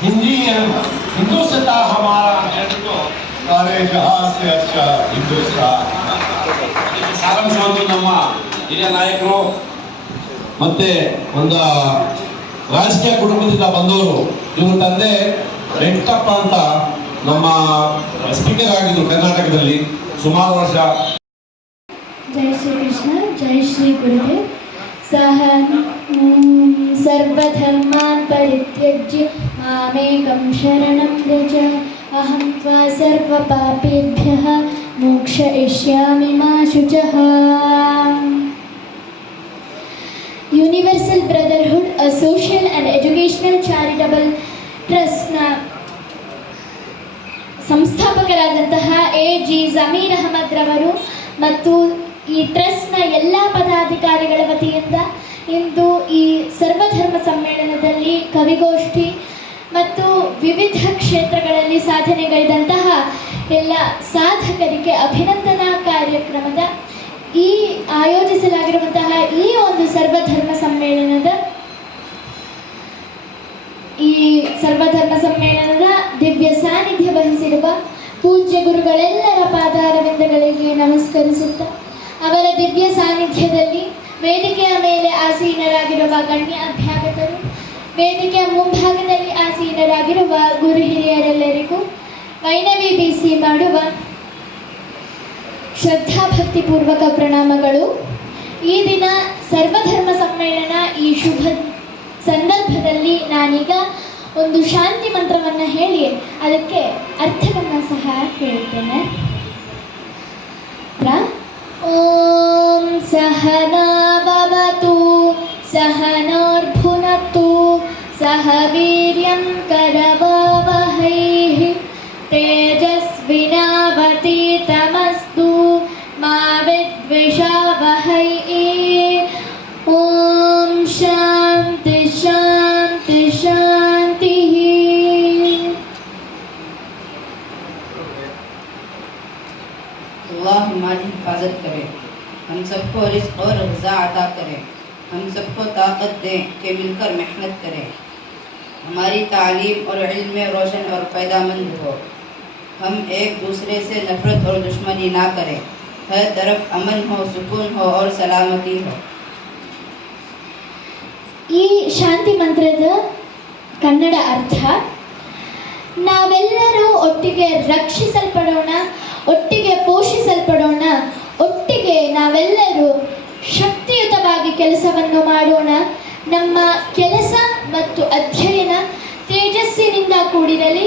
हिंदी हिंदुस्तान हमारा ಹೇಳಿದ್ದು सारे जहां से अच्छा हिंदुस्तान. ಸಾರಾಂಶವನ್ನು ನಮ್ಮ ಹಿರಿಯ ನಾಯಕರು ಮತ್ತೆ ಒಂದು ರಾಜಕೀಯ ಕುಟುಂಬದಿಂದ ಬಂದವರು, ಇವ್ರ ತಂದೆ ವೆಂಕಟಪ್ಪ ಅಂತ ನಮ್ಮ ಸ್ಪೀಕರ್ ಆಗಿದ್ರು ಕರ್ನಾಟಕದಲ್ಲಿ ಸುಮಾರು ವರ್ಷ. जय श्री कृष्ण, जय श्री गुरुदेव. सह सर्वधर्मान् परित्यज्य मामेकं शरणं व्रज. अहं त्वा सर्वपापेभ्यः मोक्षयिष्यामि मा शुचः. Universal brotherhood, a social and educational charitable ಟ್ರಸ್ಟ್ನ ಸಂಸ್ಥಾಪಕರಾದಂತಹ ಎ.ಜಿ. ಜಮೀರ್ ಅಹಮದ್ ರವರು ಮತ್ತು ಈ ಟ್ರಸ್ಟ್ನ ಎಲ್ಲ ಪದಾಧಿಕಾರಿಗಳ ವತಿಯಿಂದ ಇಂದು ಈ ಸರ್ವಧರ್ಮ ಸಮ್ಮೇಳನದಲ್ಲಿ ಕವಿಗೋಷ್ಠಿ ಮತ್ತು ವಿವಿಧ ಕ್ಷೇತ್ರಗಳಲ್ಲಿ ಸಾಧನೆಗೈದಂತಹ ಎಲ್ಲ ಸಾಧಕರಿಗೆ ಅಭಿನಂದನಾ ಕಾರ್ಯಕ್ರಮದ ಈ ಆಯೋಜಿಸಲಾಗಿರುವಂತಹ ಈ ಒಂದು ಸರ್ವಧರ್ಮ ಸಮ್ಮೇಳನದ ದಿವ್ಯ ಸಾನ್ನಿಧ್ಯ ವಹಿಸಿರುವ ಪೂಜ್ಯ ಗುರುಗಳೆಲ್ಲರ ಪಾದಾರವಿಂದಗಳಿಗೆ ನಮಸ್ಕರಿಸುತ್ತಾ, ಅವರ ದಿವ್ಯ ಸಾನ್ನಿಧ್ಯದಲ್ಲಿ ವೇದಿಕೆಯ ಮೇಲೆ ಆಸೀನರಾಗಿರುವ ಗಣ್ಯ ಅಭ್ಯಾಗತರು, ವೇದಿಕೆಯ ಮುಂಭಾಗದಲ್ಲಿ ಆಸೀನರಾಗಿರುವ ಗುರು ಹಿರಿಯರೆಲ್ಲರಿಗೂ ವೈನವಿ ಬೀಸಿ ಮಾಡುವ ಶ್ರದ್ಧಾಭಕ್ತಿಪೂರ್ವಕ ಪ್ರಣಾಮಗಳು. ಈ ದಿನ ಸರ್ವಧರ್ಮ ಸಮ್ಮೇಳನ, ಈ ಶುಭ ಸಂದರ್ಭದಲ್ಲಿ ನಾನೀಗ ಒಂದು ಶಾಂತಿ ಮಂತ್ರವನ್ನು ಹೇಳಿ ಅದಕ್ಕೆ ಅರ್ಥವನ್ನು ಸಹ ಹೇಳ್ತೇನೆ. ಓಂ ಸಹನಾ ಭವತು ಸಹನೋರ್ಭುನಕ್ತು ಸಹ ವೀರ್ಯಂ ಕರವಾವಹೈ ತೇಜಸ್ವಿನಾವತೀತಮಸ್ತು ಮಾ ವಿದ್ವಿಷಾವಹೈ. ಓಂ ಶಾಂತಿ ಶಾಂತಿ ಶಾಂತಿ. अल्लाह हमारी हिफाजत करे, हम सबको रिज़्क़ और ग़िज़ा अता करे, हम सबको ताकत दें कि मिलकर मेहनत करें, हमारी तालीम और इल्म में रोशन और फ़ायदामंद हो, हम एक दूसरे से नफ़रत और दुश्मनी ना करें, हर तरफ अमन हो, सुकून हो और सलामती हो. ಈ ಶಾಂತಿ ಮಂತ್ರದ ಕನ್ನಡ ಅರ್ಥ: ನಾವೆಲ್ಲರೂ ಒಟ್ಟಿಗೆ ರಕ್ಷಿಸಲ್ಪಡೋಣ, ಒಟ್ಟಿಗೆ ಪೋಷಿಸಲ್ಪಡೋಣ, ಒಟ್ಟಿಗೆ ನಾವೆಲ್ಲರೂ ಶಕ್ತಿಯುತವಾಗಿ ಕೆಲಸವನ್ನು ಮಾಡೋಣ. ನಮ್ಮ ಕೆಲಸ ಮತ್ತು ಅಧ್ಯಯನ ತೇಜಸ್ಸಿನಿಂದ ಕೂಡಿರಲಿ.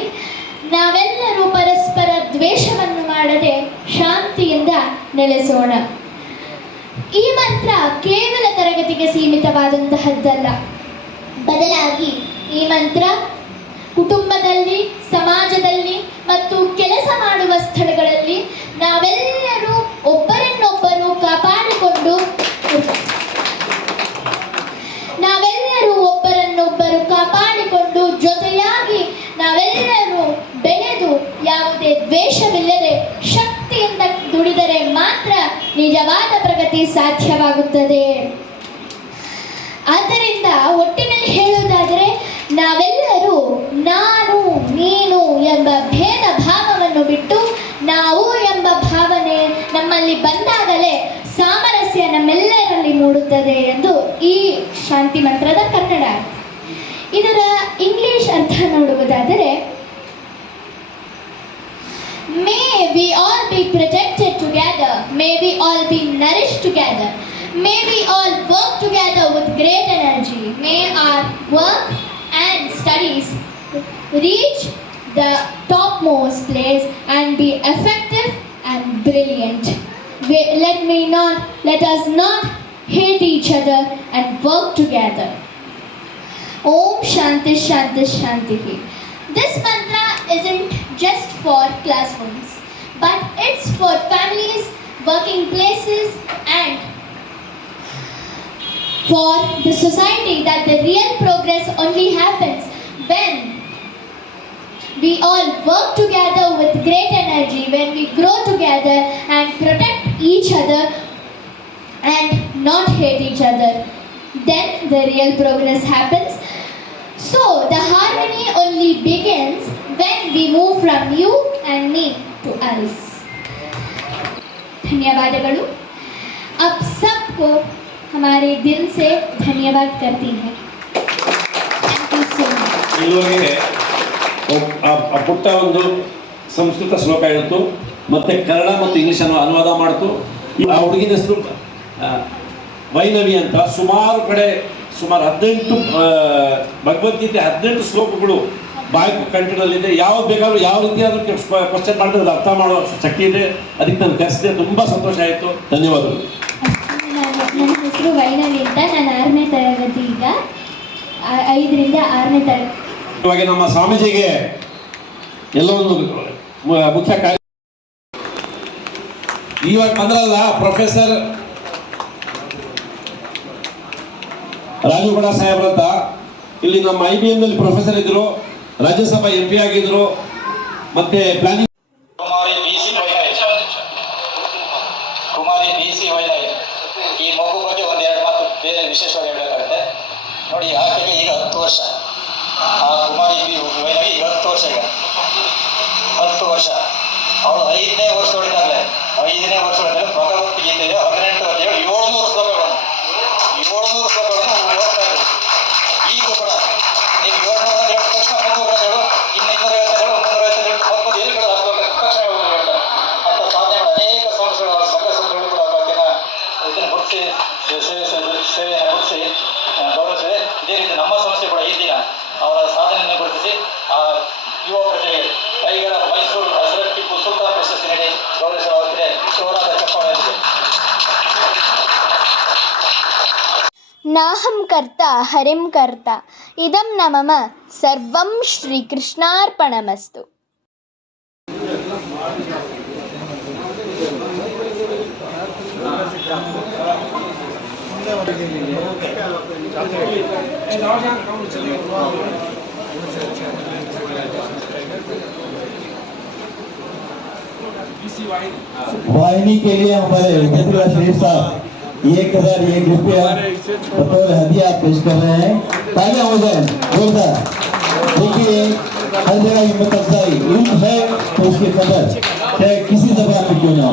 ನಾವೆಲ್ಲರೂ ಪರಸ್ಪರ ದ್ವೇಷವನ್ನು ಮಾಡದೆ ಶಾಂತಿಯಿಂದ ನೆಲೆಸೋಣ. ಈ ಮಂತ್ರ ಕೇವಲ ತರಗತಿಗೆ ಸೀಮಿತವಾದಂತಹದ್ದಲ್ಲ, ಬದಲಾಗಿ ಈ ಮಂತ್ರ ಕುಟುಂಬದಲ್ಲಿ, ಸಮಾಜದಲ್ಲಿ ಮತ್ತು ಕೆಲಸ ಮಾಡುವ ಸ್ಥಳಗಳಲ್ಲಿ ನಾವೆಲ್ಲರೂ ಒಬ್ಬರನ್ನೊಬ್ಬರು ಕಾಪಾಡಿಕೊಂಡು ಜೊತೆಯಾಗಿ ನಾವೆಲ್ಲರೂ ಬೆಳೆದು ಯಾವುದೇ ದ್ವೇಷವಿಲ್ಲದೆ ಶಕ್ತಿಯಿಂದ ದುಡಿದರೆ ಮಾತ್ರ ನಿಜವಾದ ಪ್ರಗತಿ ಸಾಧ್ಯವಾಗುತ್ತದೆ. ಆದ್ದರಿಂದ ಒಟ್ಟಿನಲ್ಲಿ ಹೇಳುವುದಾದರೆ, ನಾವೆಲ್ಲರೂ ನಾನು ನೀನು ಎಂಬ ಭೇದ ಭಾವವನ್ನು ಬಿಟ್ಟು ನಾವು ಎಂಬ ಭಾವನೆ ನಮ್ಮಲ್ಲಿ ಬಂದಾಗಲೇ ಸಾಮರಸ್ಯ ನಮ್ಮೆಲ್ಲರಲ್ಲಿ ಮೂಡುತ್ತದೆ ಎಂದು ಈ ಶಾಂತಿ ಮಂತ್ರದ ಕನ್ನಡ. ಇದರ ಇಂಗ್ಲಿಷ್ ಅರ್ಥ ನೋಡುವುದಾದರೆ, May we all B protected together, May we all B nourished together, may we all work together with great energy, may our work and studies reach the topmost place and be effective and brilliant. Let us not hate each other and work together. Om Shanti Shanti Shanti. This mantra isn't just for classrooms, but it's for families, working places and for the society. That the real progress only happens when we all work together with great energy, when we grow together and protect each other and not hate each other. Then the real progress happens. So the harmony only begins when we move from you and me to us. धन्यवादಗಳು. अब सबको हमारे दिल से धन्यवाद करती है. Thank you so much. ಇಲ್ಲಿವರೆಗೆ ಆ ಪುಟ್ಟ ಒಂದು ಸಂಸ್ಕೃತ ಶ್ಲೋಕ ಹೇಳ್ತು, ಮತ್ತೆ ಕನ್ನಡ ಮತ್ತು ಇಂಗ್ಲಿಷ್ ಅನುವಾದ ಮಾಡ್ತು. ಆ ಹುಡುಗಿನ ಹೆಸರು ವೈನವಿ ಅಂತ. ಸುಮಾರು ಕಡೆ ಸುಮಾರು 18 ಭಗವದ್ಗೀತೆ 18 ಶ್ಲೋಕಗಳು ಬಾಯಿ ಕಂಠದಲ್ಲಿದೆ. ಯಾವ್ದು ಬೇಕಾದ್ರೂ ಯಾವ ರೀತಿ ಆದ್ರೂ ಕ್ವಶನ್ ಮಾಡಿದ್ರೆ ಅದು ಅರ್ಥ ಮಾಡೋ ಶಕ್ತಿ ಇದೆ. ಅದಕ್ಕೆ ನಾನು ಕರೆಸಿದೆ, ತುಂಬಾ ಸಂತೋಷ ಆಯಿತು. ಧನ್ಯವಾದಗಳು. ನನ್ನ ಹೆಸರು ವೈನವಿ ಅಂತ. ನಾನು 6ನೇ ತರಗತಿ, ಈಗ 5ರಿಂದ 6ನೇ ತರಗತಿ. ಇವಾಗ ನಮ್ಮ ಸ್ವಾಮೀಜಿಗೆ ಎಲ್ಲೋ ಒಂದು ಮುಖ್ಯ ಕಾರ್ಯ ಇವಾಗ ಬಂದ್ರಲ್ಲ, ಪ್ರೊಫೆಸರ್ ರಾಜುಗೌಡ ಸಾಹೇಬ್ರಂತ. ಇಲ್ಲಿ ನಮ್ಮ IBM ನಲ್ಲಿ ಪ್ರೊಫೆಸರ್ ಇದ್ರು, ರಾಜ್ಯಸಭಾ MP ಆಗಿದ್ರು, ಮತ್ತೆ ಪ್ಲಾನಿಂಗ್. ಕುಮಾರಿ BC ವೈನವಿ ಈ ಮಗು ಬಗ್ಗೆ ಒಂದೆರಡು ಮಾತು ಬೇರೆ ವಿಶೇಷವಾಗಿ ಹೇಳಬೇಕಾಗುತ್ತೆ. ನೋಡಿ, ಆಕೆಗೆ ಈಗ 10 ವರ್ಷ. ಆ ಕುಮಾರಿ ವೈನವಿ ಈಗ 10 ವರ್ಷ. ಈಗ 10 ವರ್ಷ. ಅವಳು 5ನೇ ವರ್ಷದೊಳಗಾಗಲೇ ಭಗವದ್ಗೀತೆಯ 18 ಅಧ್ಯಾಯ 700 ಶ್ಲೋಕಗಳನ್ನು ಓದ್ತಾ ಇದ್ರು. ಈಗ ಕೂಡ ನೀವು 700 ಹೇಳಿ ತಕ್ಷಣ 300 ಹೇಳು, ಇನ್ನು 250 ಹೇಳು, 350 ಹೇಳು, ಎಲ್ಲಿ ತಕ್ಷಣ ಹೇಳ್ತಾರೆ. ಅಂತ ಸಾಧನೆ ಅನೇಕ ಸಂಸ್ಥೆಗಳು, ಸಂಘ ಸಂಸ್ಥೆಗಳು ಕೂಡ ಆಕೆನ ಇದನ್ನು ಗುರುತಿಸಿ ಸೇವೆಯನ್ನು ಗುರುತಿಸಿ ಗೌರವಿಸಿದೆ. ಇದೇ ರೀತಿ ನಮ್ಮ ಸಂಸ್ಥೆ ಕೂಡ ಈ ದಿನ ಅವರ ಸಾಧನೆಯನ್ನು ಗುರುತಿಸಿ ಆ ಯುವ ಪ್ರಜೆಗೆ ಕೈಗಳ ಮೈಸೂರು ಹಜರತ್ ಟಿಪ್ಪು ಸುಲ್ತಾನ್ ಪ್ರಶಸ್ತಿ ನೀಡಿ ಗೌರವಿಸಲಾಗುತ್ತಿದೆ. ಜೋರಾದ ಚಪ್ಪಾಳೆಯಾಗಿದೆ. ನಾಹಂ ಕರ್ತ ಹರಿಂ ಕರ್ತ ಇದಂ ನ ಮಮ ಸರ್ವಂ ಶ್ರೀಕೃಷ್ಣಾರ್ಪಣಮಸ್ತು. वाहिनी के लिए हमारे जतिरा शरीफ साहब 1001 रुपया बतौर हदिया पेश कर रहे हैं. तालियां हो जाए जोरदार. देखिए, हर जगह हिम्मत अफजाई इल्म है तो उसकी कदर चाहे किसी जबान में क्यों ना हो.